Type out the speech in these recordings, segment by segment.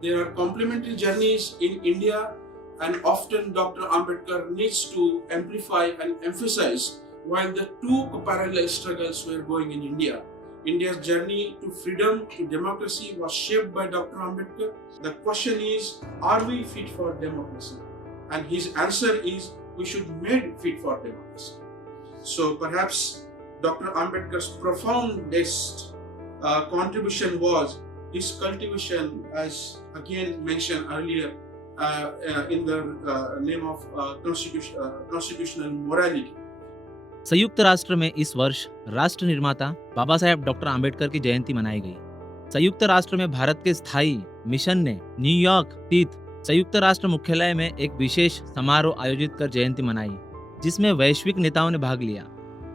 There are complementary journeys in India, and often Dr. Ambedkar needs to amplify and emphasize while the two parallel struggles were going in India. India's journey to freedom, to democracy was shaped by Dr. Ambedkar. The question is, are we fit for democracy? And his answer is, we should be made fit for democracy. So perhaps Dr. Ambedkar's profoundest contribution was his cultivation, as again mentioned earlier, in the name of constitutional morality. संयुक्त राष्ट्र में इस वर्ष राष्ट्र निर्माता Baba Saheb doctor Ambedkar की जयंती मनाई गई। संयुक्त राष्ट्र में भारत के स्थायी मिशन ने न्यूयॉर्क स्थित संयुक्त राष्ट्र मुख्यालय में एक विशेष समारोह आयोजित कर जयंती मनाई, जिसमें वैश्विक नेताओं ने भाग लिया।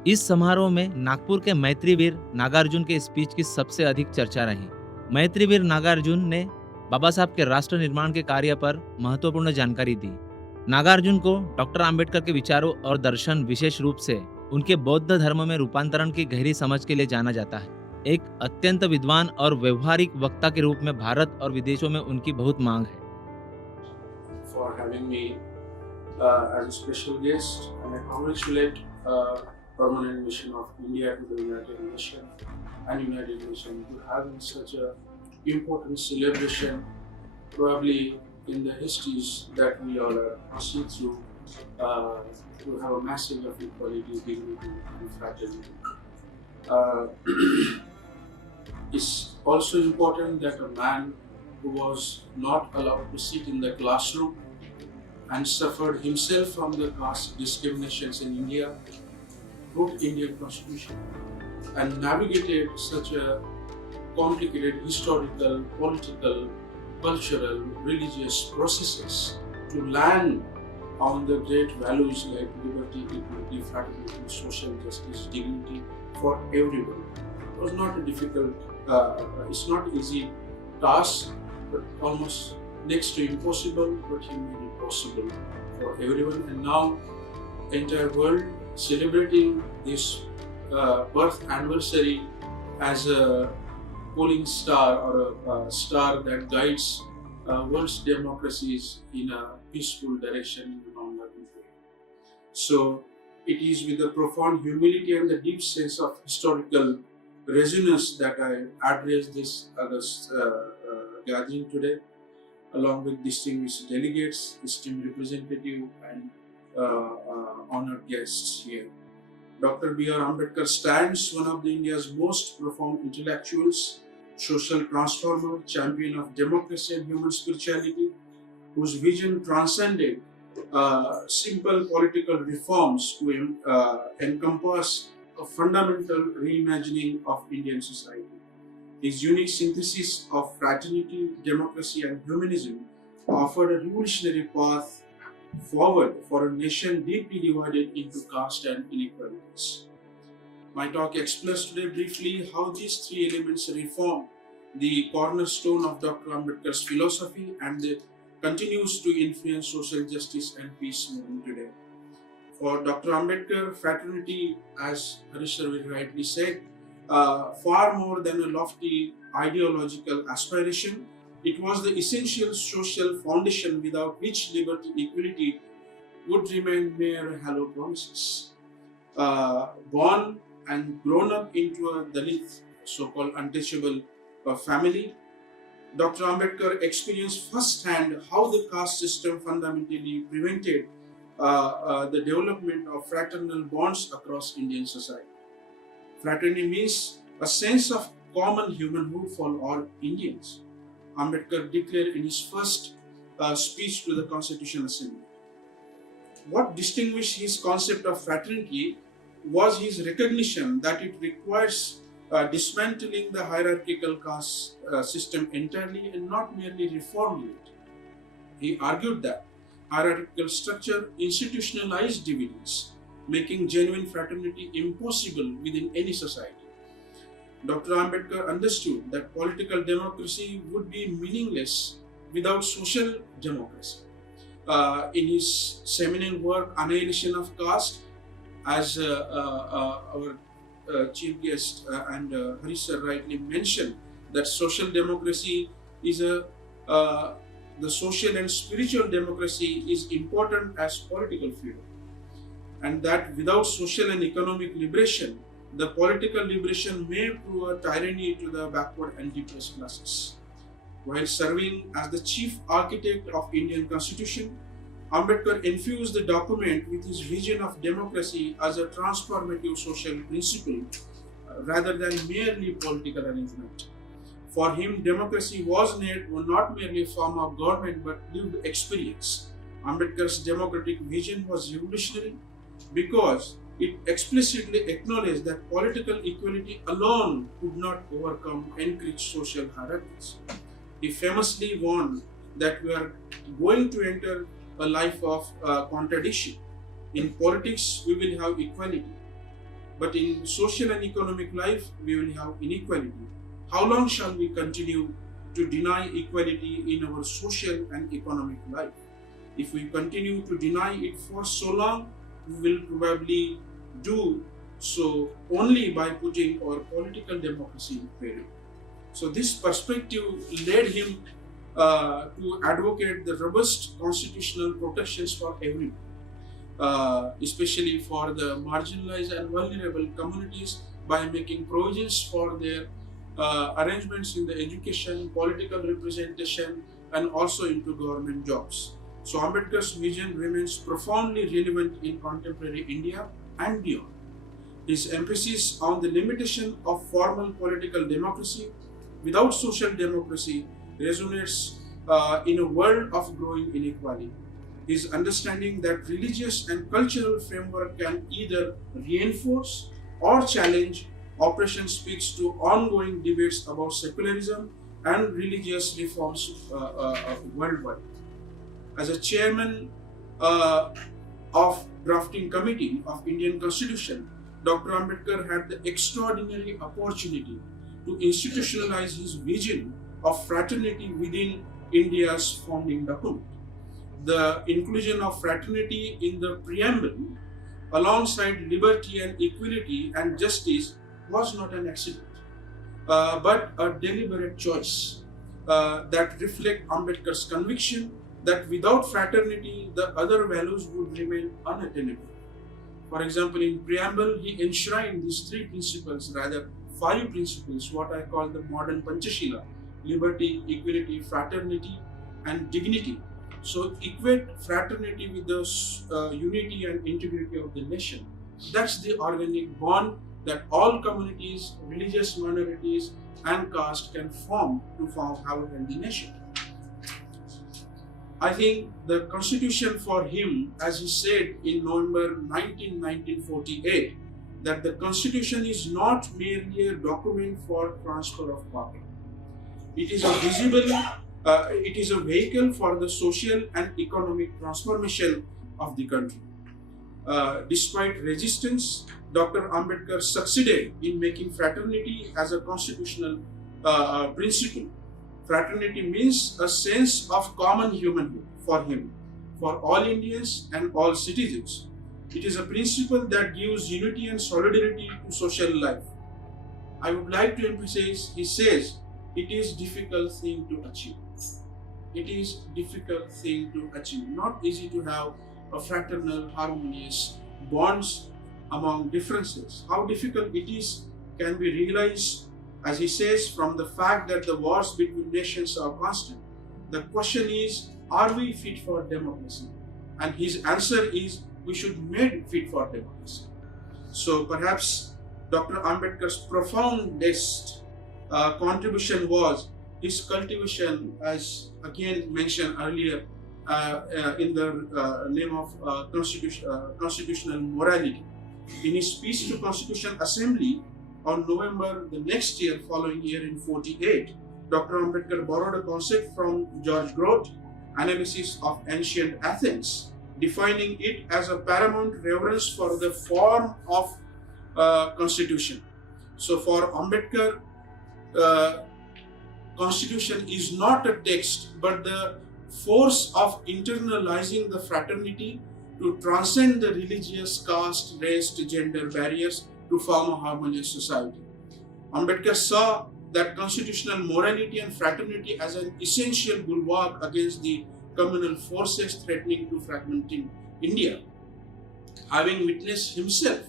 इस समारोह में नागपुर के मैत्रीवीर नागार्जुन के स्पीच की सबसे अधिक चर्चा रही। मैत्रीवीर नागार्जुन ने बाबा साहब के राष्ट्र निर्माण के कार्य पर महत्वपूर्ण जानकारी दी। नागार्जुन को डॉक्टर आम्बेडकर के विचारों और दर्शन, विशेष रूप से उनके बौद्ध धर्म में रूपांतरण की गहरी समझ के लिए जाना जाता है। एक अत्यंत विद्वान और व्यवहारिक वक्ता के रूप में भारत और विदेशों में उनकी बहुत मांग है। For having me as a special guest, and I congratulate permanent mission of India to the United Nations and United Nations to having such a important celebration, probably in the histories that we all are passing through, to have a message of equality, dignity, and fraternity. It's also important that a man who was not allowed to sit in the classroom and suffered himself from the caste discriminations in India, wrote Indian Constitution and navigated such a complicated historical, political, cultural, religious processes to land on the great values like liberty, equality, fraternity, social justice, dignity for everyone. It was not a difficult, it's not easy task, but almost next to impossible, but he made it possible for everyone. And now entire world celebrating this birth anniversary as a polling star or a star that guides world's democracies in a peaceful direction in a non-violent way. So it is with a profound humility and the deep sense of historical resonance that I address this August gathering today, along with distinguished delegates, esteemed representative, and honored guests here. Dr. B.R. Ambedkar stands one of India's most profound intellectuals, social transformer, champion of democracy and human spirituality, whose vision transcended simple political reforms to encompass a fundamental reimagining of Indian society. His unique synthesis of fraternity, democracy, and humanism offered a revolutionary path forward for a nation deeply divided into caste and inequalities. My talk explores today briefly how these three elements reform the cornerstone of Dr. Ambedkar's philosophy and continues to influence social justice and peace movement today. For Dr. Ambedkar, fraternity, as Harisha rightly said, far more than a lofty ideological aspiration, it was the essential social foundation without which liberty, equality would remain mere hollow promises. Born and grown up into a Dalit, so-called untouchable family, Dr. Ambedkar experienced firsthand how the caste system fundamentally prevented the development of fraternal bonds across Indian society. Fraternity means a sense of common humanhood for all Indians. Ambedkar declared in his first speech to the Constitutional Assembly. What distinguished his concept of fraternity was his recognition that it requires dismantling the hierarchical caste system entirely and not merely reforming it. He argued that hierarchical structure institutionalized divisions, making genuine fraternity impossible within any society. Dr. Ambedkar understood that political democracy would be meaningless without social democracy. In his seminal work, Annihilation of Caste, as our chief guest and Harish sir rightly mentioned, that social democracy is a uh, the social and spiritual democracy is important as political freedom, and that without social and economic liberation, the political liberation may prove a tyranny to the backward and depressed classes. While serving as the chief architect of Indian Constitution, Ambedkar infused the document with his vision of democracy as a transformative social principle rather than merely political arrangement. For him, democracy was not merely a form of government but lived experience. Ambedkar's democratic vision was revolutionary because it explicitly acknowledged that political equality alone could not overcome entrenched social hierarchies. He famously warned that we are going to enter a life of contradiction. In politics, we will have equality, but in social and economic life, we will have inequality. How long shall we continue to deny equality in our social and economic life? If we continue to deny it for so long, we will probably do so only by putting our political democracy in peril. So this perspective led him to advocate the robust constitutional protections for everyone, especially for the marginalized and vulnerable communities by making provisions for their arrangements in the education, political representation, and also into government jobs. So Ambedkar's vision remains profoundly relevant in contemporary India and beyond. His emphasis on the limitation of formal political democracy without social democracy resonates in a world of growing inequality. His understanding that religious and cultural framework can either reinforce or challenge oppression speaks to ongoing debates about secularism and religious reforms worldwide. As a chairman of drafting committee of Indian Constitution, Dr. Ambedkar had the extraordinary opportunity to institutionalize his vision of fraternity within India's founding document. The inclusion of fraternity in the preamble, alongside liberty and equality and justice, was not an accident, but a deliberate choice that reflects Ambedkar's conviction that without fraternity, the other values would remain unattainable. For example, in preamble, he enshrined these three principles, rather five principles, what I call the modern Panchashila: liberty, equality, fraternity, and dignity. So equate fraternity with the unity and integrity of the nation. That's the organic bond that all communities, religious minorities, and caste can form to have a healthy nation. I think the constitution for him, as he said in November 1948, that the constitution is not merely a document for transfer of power. It is a vehicle for the social and economic transformation of the country. Despite resistance, Dr. Ambedkar succeeded in making fraternity as a constitutional principle. Fraternity means a sense of common humanhood for him, for all Indians and all citizens. It is a principle that gives unity and solidarity to social life. I would like to emphasize, he says, it is difficult thing to achieve. It is difficult thing to achieve. Not easy to have a fraternal, harmonious bonds among differences. How difficult it is can be realized, as he says, from the fact that the wars between nations are constant. The question is, are we fit for democracy? And his answer is, we should be made fit for democracy. So perhaps Dr. Ambedkar's profoundest contribution was his cultivation, as again mentioned earlier, in the name of constitutional morality. In his speech to Constitution Assembly on November the next year, following year in 48, Dr. Ambedkar borrowed a concept from George Grote, Analysis of Ancient Athens, defining it as a paramount reverence for the form of constitution. So for Ambedkar, constitution is not a text but the force of internalizing the fraternity to transcend the religious, caste, race, gender barriers to form a harmonious society. Ambedkar saw that constitutional morality and fraternity as an essential bulwark against the communal forces threatening to fragmenting India. Having witnessed himself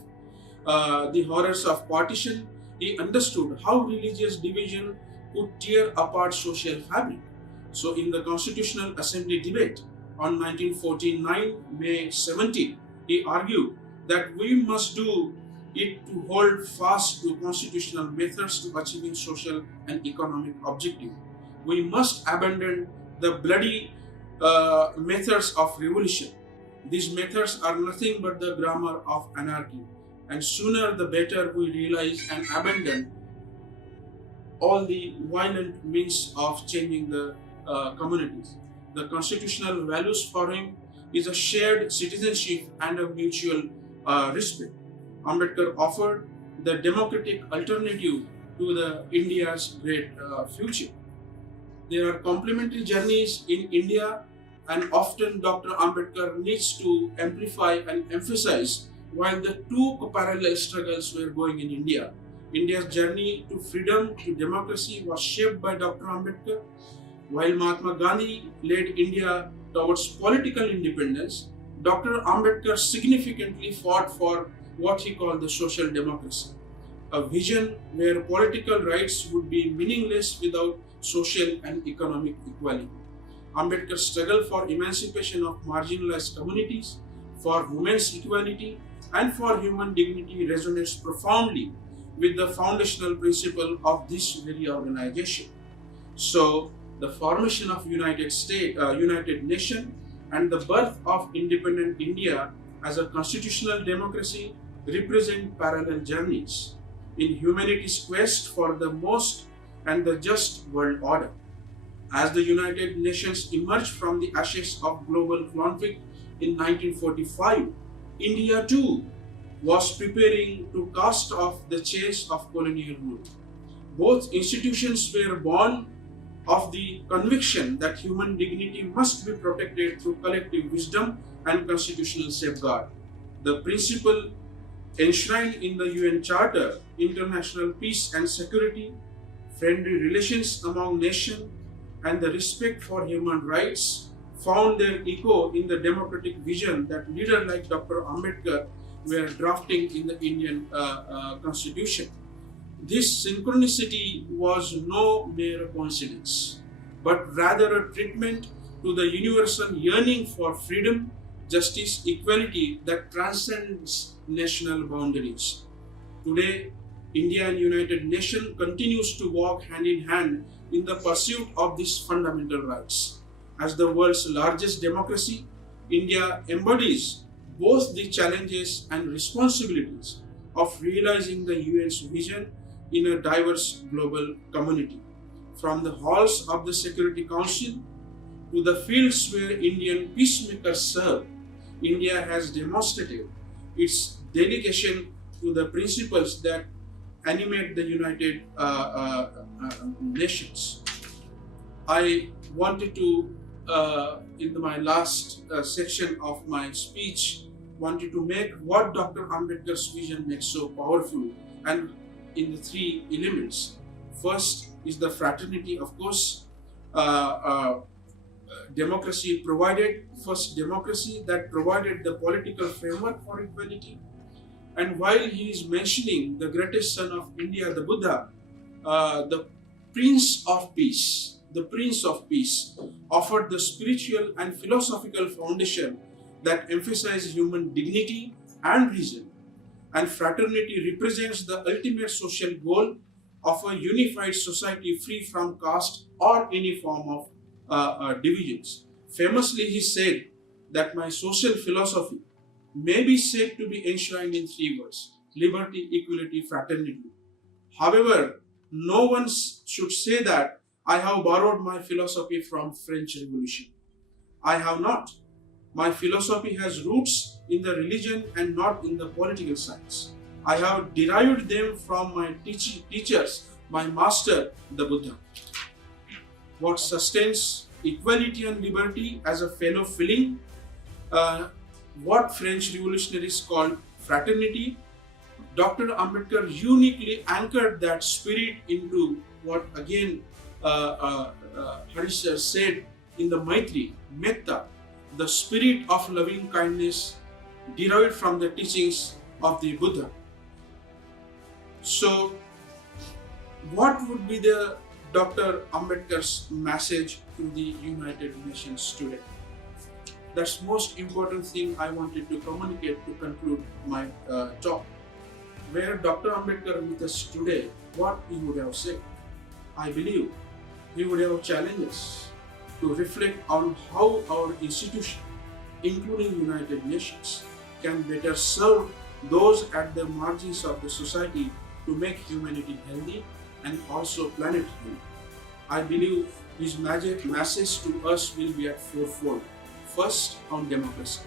the horrors of partition, he understood how religious division could tear apart social fabric. So, in the Constitutional Assembly debate on 1949, May 17, he argued that we must do it to hold fast to constitutional methods to achieving social and economic objectives. We must abandon the bloody methods of revolution. These methods are nothing but the grammar of anarchy, and sooner the better we realize and abandon all the violent means of changing the communities. The constitutional values for him is a shared citizenship and a mutual respect. Ambedkar offered the democratic alternative to the India's great future. There are complementary journeys in India, and often Dr. Ambedkar needs to amplify and emphasize while the two parallel struggles were going in India. India's journey to freedom, to democracy was shaped by Dr. Ambedkar, while Mahatma Gandhi led India towards political independence. Dr. Ambedkar significantly fought for what he called the social democracy, a vision where political rights would be meaningless without social and economic equality. Ambedkar's struggle for emancipation of marginalized communities, for women's equality, and for human dignity resonates profoundly with the foundational principle of this very organization. So, the formation of United Nation and the birth of independent India as a constitutional democracy represent parallel journeys in humanity's quest for the most and the just world order. As the United Nations emerged from the ashes of global conflict in 1945, India too was preparing to cast off the chains of colonial rule. Both institutions were born of the conviction that human dignity must be protected through collective wisdom and constitutional safeguard. The principle enshrined in the UN Charter, international peace and security, friendly relations among nations, and the respect for human rights found their echo in the democratic vision that leaders like Dr. Ambedkar were drafting in the Indian Constitution. This synchronicity was no mere coincidence, but rather a treatment to the universal yearning for freedom, justice, equality that transcends national boundaries. Today, India and United Nations continues to walk hand in hand in the pursuit of these fundamental rights. As the world's largest democracy, India embodies both the challenges and responsibilities of realizing the UN's vision in a diverse global community. From the halls of the Security Council to the fields where Indian peacemakers serve, India has demonstrated its dedication to the principles that animate the United Nations. I wanted to, in my last section of my speech, wanted to make what Dr. Ambedkar's vision makes so powerful, and in the three elements. First is the fraternity, of course. Democracy provided, first democracy that provided the political framework for equality. And while he is mentioning the greatest son of India, the Buddha, the Prince of Peace, offered the spiritual and philosophical foundation that emphasizes human dignity and reason. And fraternity represents the ultimate social goal of a unified society free from caste or any form of divisions. Famously, he said that my social philosophy may be said to be enshrined in three words: liberty, equality, fraternity. However, no one should say that I have borrowed my philosophy from French Revolution. I have not. My philosophy has roots in the religion and not in the political science. I have derived them from my teachers, my master, the Buddha. What sustains equality and liberty as a fellow feeling, what French revolutionaries called fraternity, Dr. Ambedkar uniquely anchored that spirit into what again Harish sir said in the Maitri, Metta, the spirit of loving kindness derived from the teachings of the Buddha. So, what would be the Dr. Ambedkar's message to the United Nations today? That's most important thing I wanted to communicate to conclude my talk. Where Dr. Ambedkar with us today, what he would have said? I believe he would have challenged us to reflect on how our institution, including United Nations, can better serve those at the margins of the society to make humanity healthy and also planet healthy. I believe his message to us will be at fourfold. First, on democracy.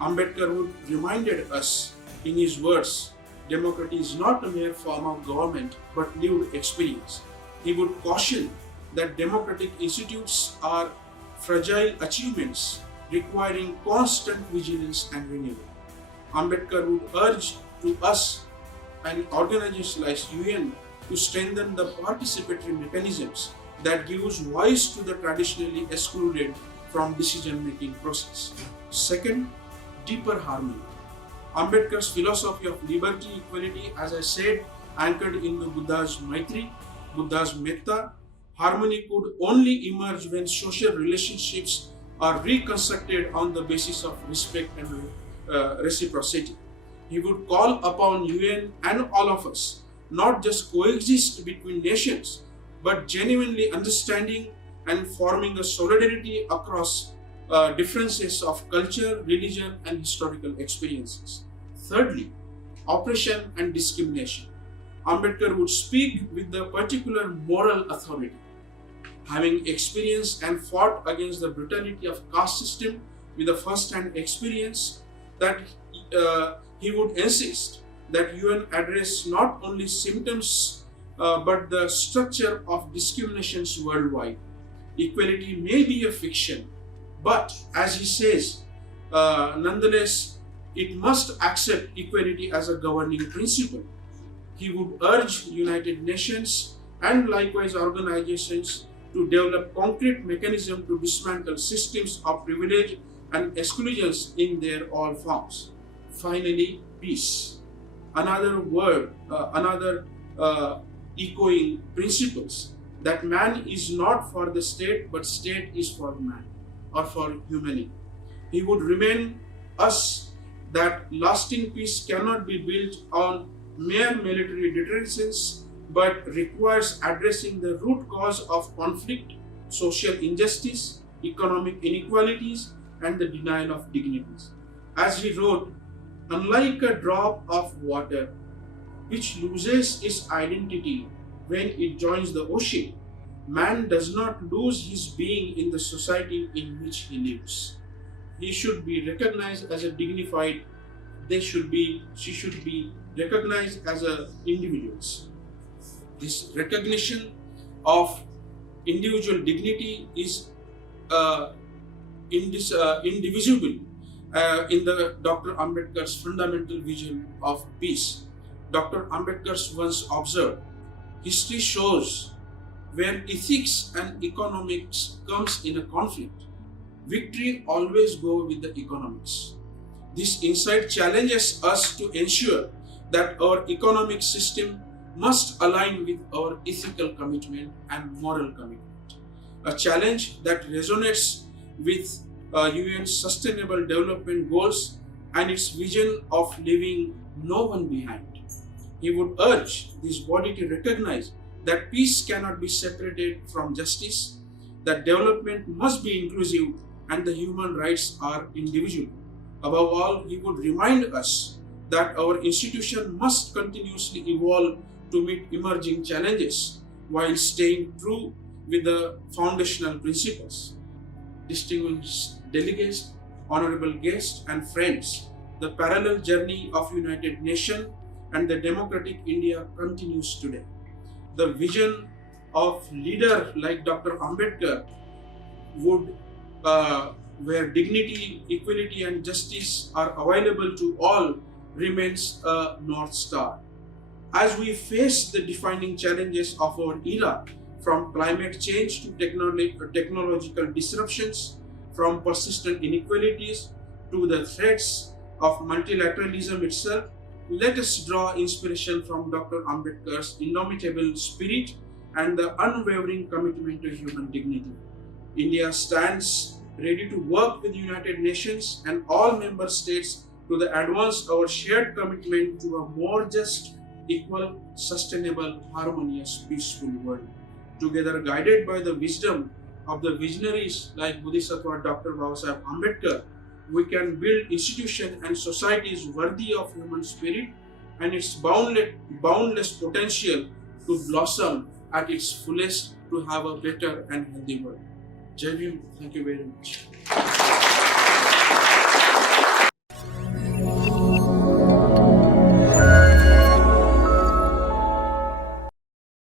Ambedkar would reminded us in his words, democracy is not a mere form of government but lived experience. He would caution that democratic institutes are fragile achievements requiring constant vigilance and renewal. Ambedkar would urge to us and organizations like UN to strengthen the participatory mechanisms that gives voice to the traditionally excluded from decision-making process. Second, deeper harmony. Ambedkar's philosophy of liberty, equality, as I said, anchored in the Buddha's Maitri, Buddha's Metta. Harmony could only emerge when social relationships are reconstructed on the basis of respect and reciprocity. He would call upon UN and all of us not just coexist between nations, but genuinely understanding and forming a solidarity across differences of culture, religion, and historical experiences. Thirdly, oppression and discrimination. Ambedkar would speak with the particular moral authority. Having experienced and fought against the brutality of caste system with a first-hand experience, that he would insist that UN address not only symptoms but the structure of discriminations worldwide. Equality may be a fiction, but as he says, nonetheless, it must accept equality as a governing principle. He would urge United Nations and likewise organizations to develop concrete mechanisms to dismantle systems of privilege and exclusions in their all forms. Finally, peace. Another word, echoing principles that man is not for the state but state is for man or for humanity. He would remind us that lasting peace cannot be built on mere military deterrence but requires addressing the root cause of conflict, social injustice, economic inequalities, and the denial of dignities. As he wrote, unlike a drop of water which loses its identity when it joins the ocean, man does not lose his being in the society in which he lives. He should be recognized as a dignified, she should be recognized as individuals. This recognition of individual dignity is indivisible in the Dr. Ambedkar's fundamental vision of peace. Dr. Ambedkar once observed, history shows where ethics and economics comes in a conflict, victory always goes with the economics. This insight challenges us to ensure that our economic system must align with our ethical commitment and moral commitment. A challenge that resonates with UN's Sustainable Development Goals and its vision of leaving no one behind. He would urge this body to recognize that peace cannot be separated from justice, that development must be inclusive, and the human rights are individual. Above all, he would remind us that our institution must continuously evolve to meet emerging challenges while staying true with the foundational principles. Distinguished delegates, honorable guests, and friends, the parallel journey of United Nations and the democratic India continues today. The vision of leader like Dr. Ambedkar would, where dignity, equality, and justice are available to all, remains a North Star. As we face the defining challenges of our era, from climate change to technological disruptions, from persistent inequalities to the threats of multilateralism itself, let us draw inspiration from Dr. Ambedkar's indomitable spirit and the unwavering commitment to human dignity. India stands ready to work with the United Nations and all member states to advance our shared commitment to a more just, equal, sustainable, harmonious, peaceful world. Together, guided by the wisdom of the visionaries like Bodhisattva Dr. Babasahab Ambedkar, we can build institutions and societies worthy of human spirit and its boundless potential to blossom at its fullest to have a better and healthy world. Jai Bhim. Thank you very much.